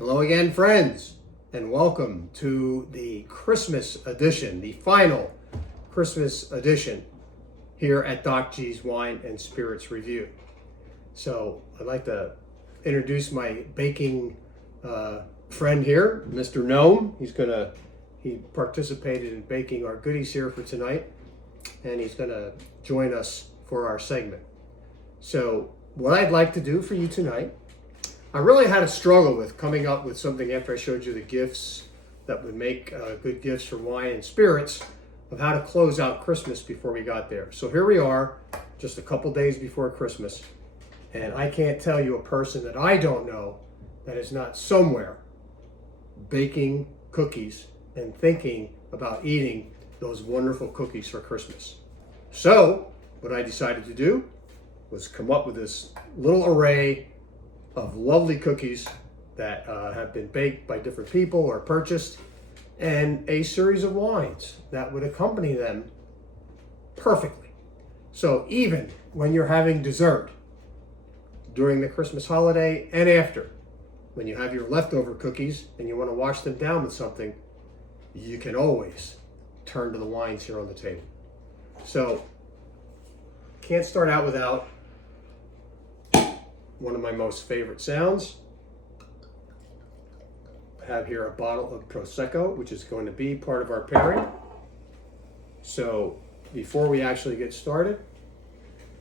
Hello again, friends, and welcome to the Christmas edition, the final Christmas edition here at Doc G's Wine and Spirits Review. So I'd like to introduce my baking friend here, Mr. Gnome. He participated in baking our goodies here for tonight, and he's gonna join us for our segment. So what I'd like to do for you tonight, I really had a struggle with coming up with something after I showed you the gifts that would make good gifts for wine and spirits, of how to close out Christmas before we got there. So here we are, just a couple days before Christmas, and I can't tell you a person that I don't know that is not somewhere baking cookies and thinking about eating those wonderful cookies for Christmas. So what I decided to do was come up with this little array of lovely cookies that have been baked by different people or purchased, and a series of wines that would accompany them perfectly. So even when you're having dessert during the Christmas holiday and after, when you have your leftover cookies and you want to wash them down with something, you can always turn to the wines here on the table. So can't start out without one of my most favorite sounds. I have here a bottle of Prosecco, which is going to be part of our pairing. So before we actually get started,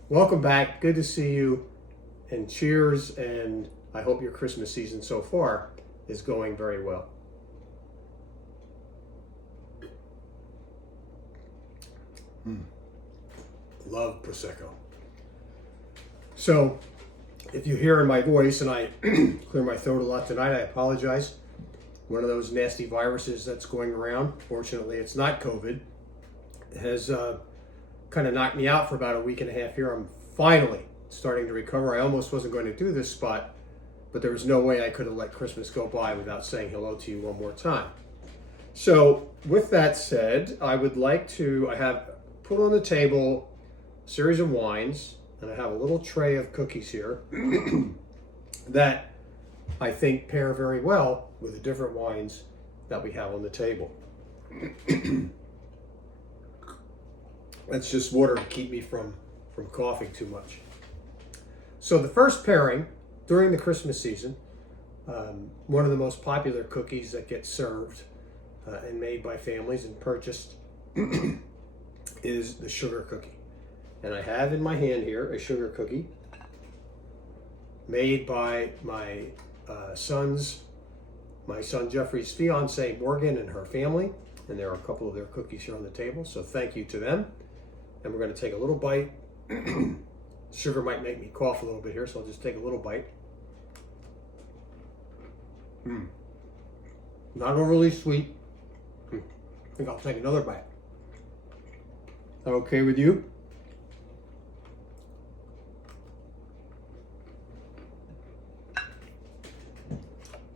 welcome back, good to see you, and cheers, and I hope your Christmas season so far is going very well. Love Prosecco. So if you hear in my voice, and I clear my throat a lot tonight, I apologize. One of those nasty viruses that's going around, fortunately it's not COVID, has kind of knocked me out for about a week and a half here. I'm finally starting to recover. I almost wasn't going to do this spot, but there was no way I could have let Christmas go by without saying hello to you one more time. So with that said, I have put on the table a series of wines, and I have a little tray of cookies here that I think pair very well with the different wines that we have on the table. That's just water to keep me from coughing too much. So the first pairing during the Christmas season, one of the most popular cookies that gets served and made by families and purchased is the sugar cookie. And I have in my hand here a sugar cookie made by my son Jeffrey's fiance Morgan and her family, and there are a couple of their cookies here on the table, so thank you to them. And we're going to take a little bite. Sugar might make me cough a little bit here, so I'll just take a little bite. Not overly sweet. I think I'll take another bite. Okay with you?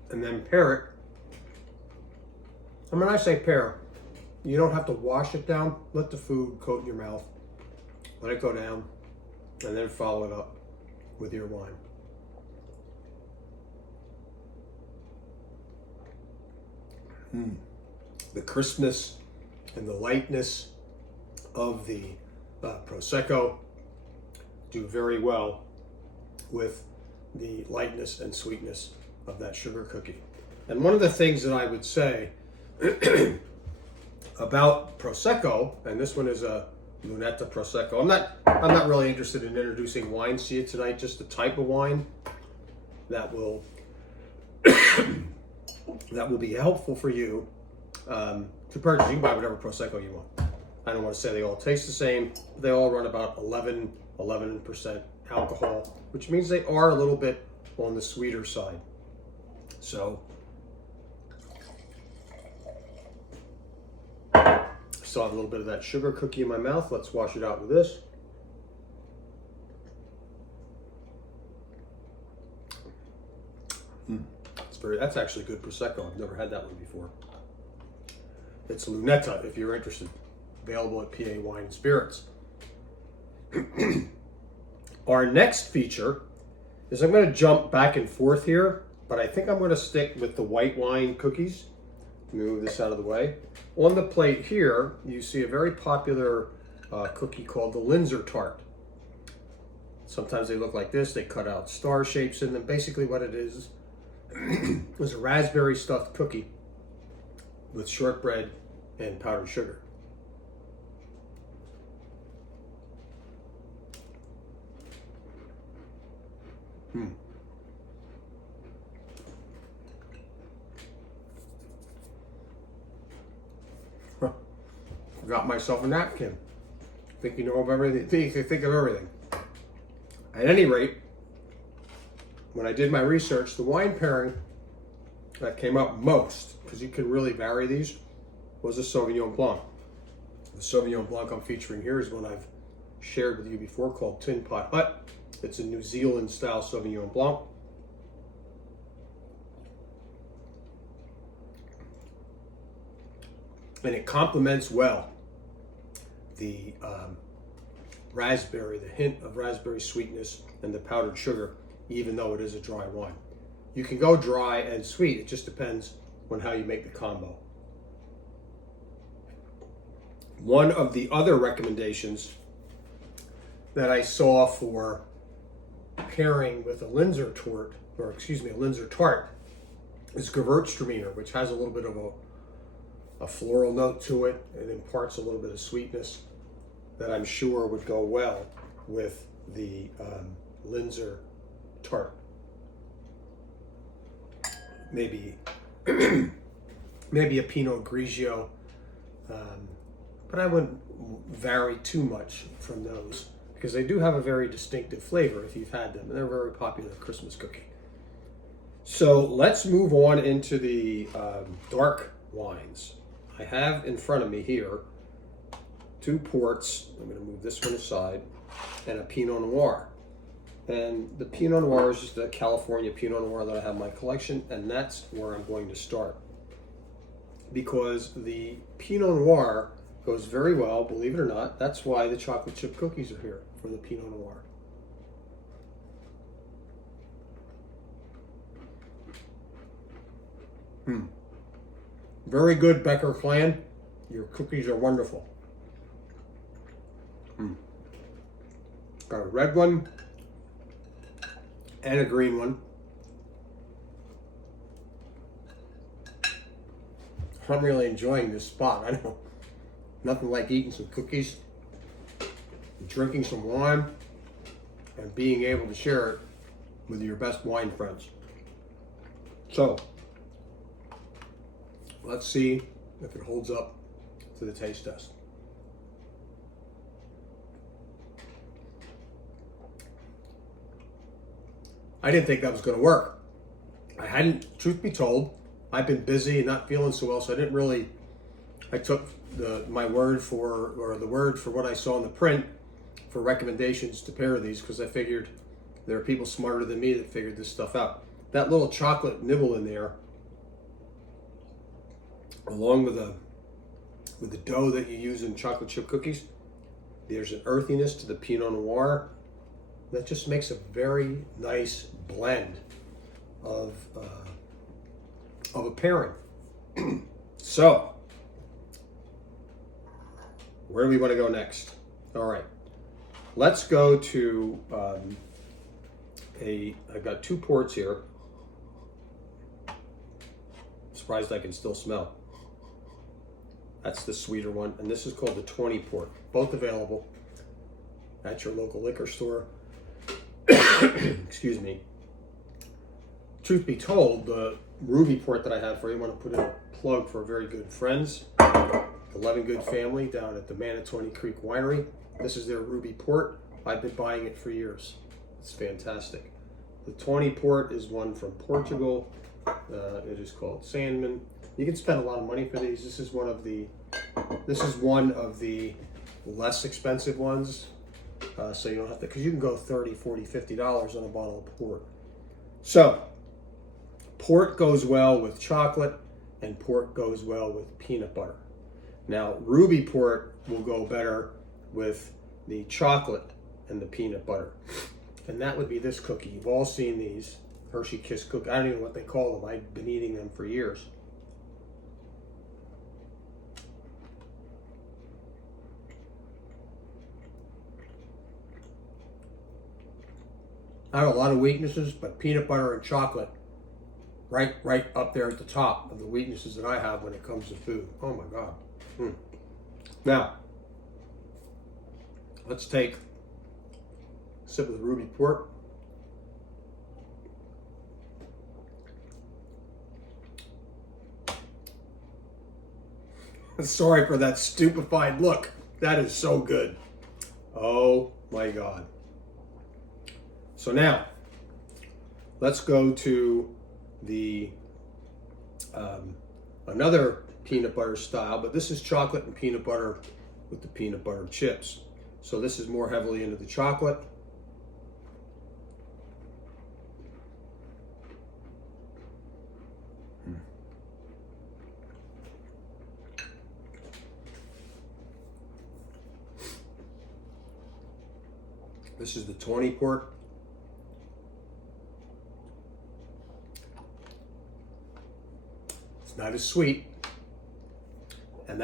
And then pair it. And when I say pair, you don't have to wash it down. Let the food coat in your mouth. Let it go down, and then follow it up with your wine. The crispness and the lightness of the Prosecco do very well with the lightness and sweetness of that sugar cookie. And one of the things that I would say about Prosecco, and this one is a Lunetta Prosecco. I'm not really interested in introducing wines to you tonight, just the type of wine that will that will be helpful for you to purchase. You can buy whatever Prosecco you want. I don't want to say they all taste the same. They all run about 11% alcohol, which means they are a little bit on the sweeter side. So still have a little bit of that sugar cookie in my mouth. Let's wash it out with this. That's actually good Prosecco. I've never had that one before. It's Lunetta, if you're interested. Available at PA Wine and Spirits. Our next feature is I'm going to jump back and forth here but I think I'm going to stick with the white wine cookies. Let me move this out of the way. On the plate here, you see a very popular cookie called the Linzer Tart. Sometimes they look like this. They cut out star shapes in them. Basically what it is was a raspberry stuffed cookie with shortbread and powdered sugar. Got myself a napkin. Think you know of everything. Think of everything. At any rate, when I did my research, the wine pairing that came up most, because you can really vary these, was a Sauvignon Blanc. The Sauvignon Blanc I'm featuring here is one I've shared with you before called Tin Pot Hut. It's a New Zealand style Sauvignon Blanc. And it complements well the raspberry, the hint of raspberry sweetness and the powdered sugar, even though it is a dry wine. You can go dry and sweet, it just depends on how you make the combo. One of the other recommendations that I saw for pairing with a Linzer Tart, is Gewürztraminer, which has a little bit of a floral note to it and imparts a little bit of sweetness that I'm sure would go well with the Linzer Tart. Maybe maybe a Pinot Grigio, but I wouldn't vary too much from those because they do have a very distinctive flavor if you've had them, and they're a very popular Christmas cookie. So let's move on into the dark wines. I have in front of me here 2 ports. I'm going to move this one aside, and a Pinot Noir. And the Pinot Noir is just a California Pinot Noir that I have in my collection, and that's where I'm going to start. Because the Pinot Noir goes very well, believe it or not. That's why the chocolate chip cookies are here, for the Pinot Noir. Very good, Becker clan. Your cookies are wonderful. Got a red one and a green one. I'm really enjoying this spot. I know nothing like eating some cookies, drinking some wine, and being able to share it with your best wine friends. So, let's see if it holds up to the taste test. I didn't think that was going to work. I hadn't, truth be told, I've been busy and not feeling so well, so I didn't really, I took my word for, or the word for what I saw in the print for recommendations to pair these, because I figured there are people smarter than me that figured this stuff out. That little chocolate nibble in there, along with the dough that you use in chocolate chip cookies, there's an earthiness to the Pinot Noir that just makes a very nice blend of a pairing. So, where do we want to go next? All right, let's go to I've got 2 ports here. Surprised I can still smell. That's the sweeter one, and this is called the 20 port. Both available at your local liquor store. Excuse me. Truth be told, the Ruby port that I have for you, I want to put in a plug for very good friends, the Loving Good family down at the Manatawny Creek Winery. This is their Ruby port. I've been buying it for years. It's fantastic. The 20 port is one from Portugal. It is called Sandman. You can spend a lot of money for these. This is one of the less expensive ones. So you don't have to, because you can go $30, $40, $50 on a bottle of port. So, port goes well with chocolate, and port goes well with peanut butter. Now, Ruby port will go better with the chocolate and the peanut butter. And that would be this cookie. You've all seen these. Hershey Kiss cookie. I don't even know what they call them. I've been eating them for years. I have a lot of weaknesses, but peanut butter and chocolate, right up there at the top of the weaknesses that I have when it comes to food. Oh my God. Now, let's take a sip of the ruby port. Sorry for that stupefied look. That is so good. Oh my God. So now, let's go to the another peanut butter style, but this is chocolate and peanut butter with the peanut butter chips. So this is more heavily into the chocolate. This is the tawny port. It's not as sweet. And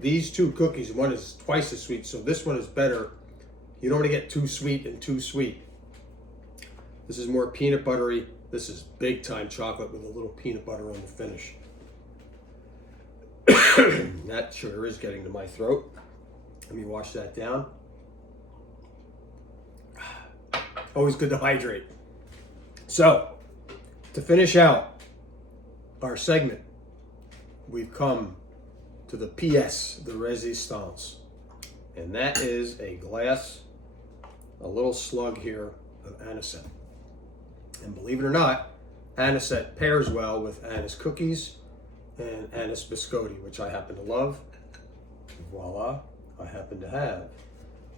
these two cookies, one is twice as sweet, so this one is better. You don't want to get too sweet and too sweet. This is more peanut buttery. This is big time chocolate with a little peanut butter on the finish. That sugar is getting to my throat. Let me wash that down. Always good to hydrate. So, to finish out our segment, we've come to the pièce de résistance. And that is a little slug here of anisette. And believe it or not, anisette pairs well with anise cookies and anise biscotti, which I happen to love. Voila, I happen to have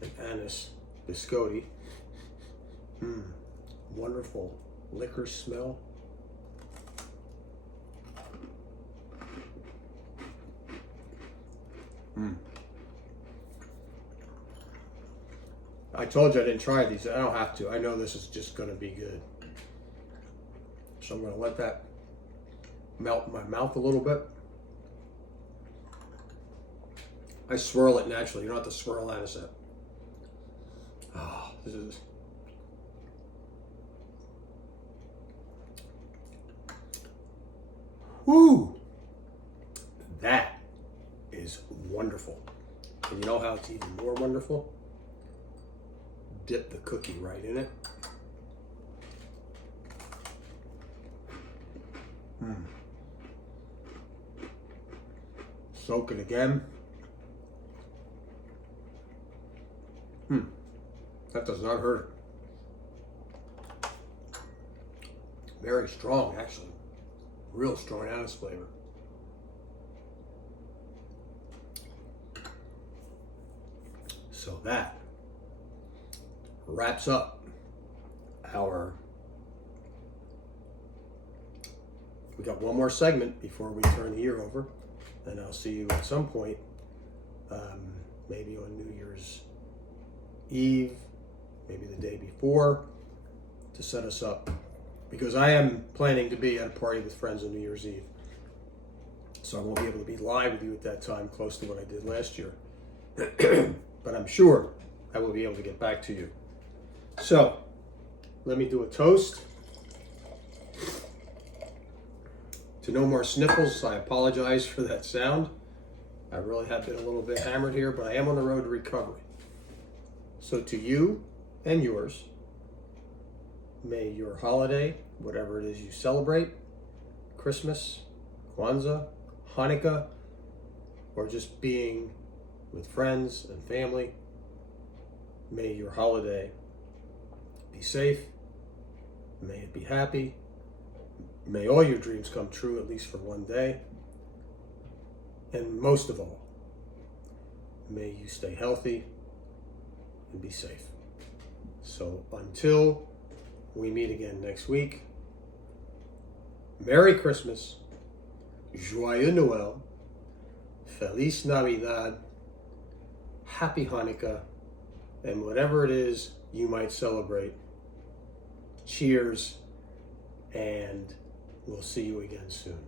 an anise biscotti. Wonderful licorice smell. I told you I didn't try these. I don't have to. I know this is just going to be good. So I'm going to let that melt in my mouth a little bit. I swirl it naturally. You don't have to swirl anisette. Oh, this is... Woo! That is wonderful. And you know how it's even more wonderful? Dip the cookie right in it. Soak it again. That does not hurt it. Very strong, actually. Real strong anise flavor. So that wraps up we got one more segment before we turn the year over, and I'll see you at some point, maybe on New Year's Eve, maybe the day before, to set us up, because I am planning to be at a party with friends on New Year's Eve. So I won't be able to be live with you at that time, close to what I did last year. But I'm sure I will be able to get back to you. So, let me do a toast. To no more sniffles. I apologize for that sound. I really have been a little bit hammered here, but I am on the road to recovery. So to you and yours, may your holiday, whatever it is you celebrate, Christmas, Kwanzaa, Hanukkah, or just being with friends and family, may your holiday be safe, may it be happy, may all your dreams come true, at least for one day, and most of all, may you stay healthy and be safe. So until we meet again next week, Merry Christmas, Joyeux Noël, Feliz Navidad, Happy Hanukkah, and whatever it is you might celebrate, Cheers, and we'll see you again soon.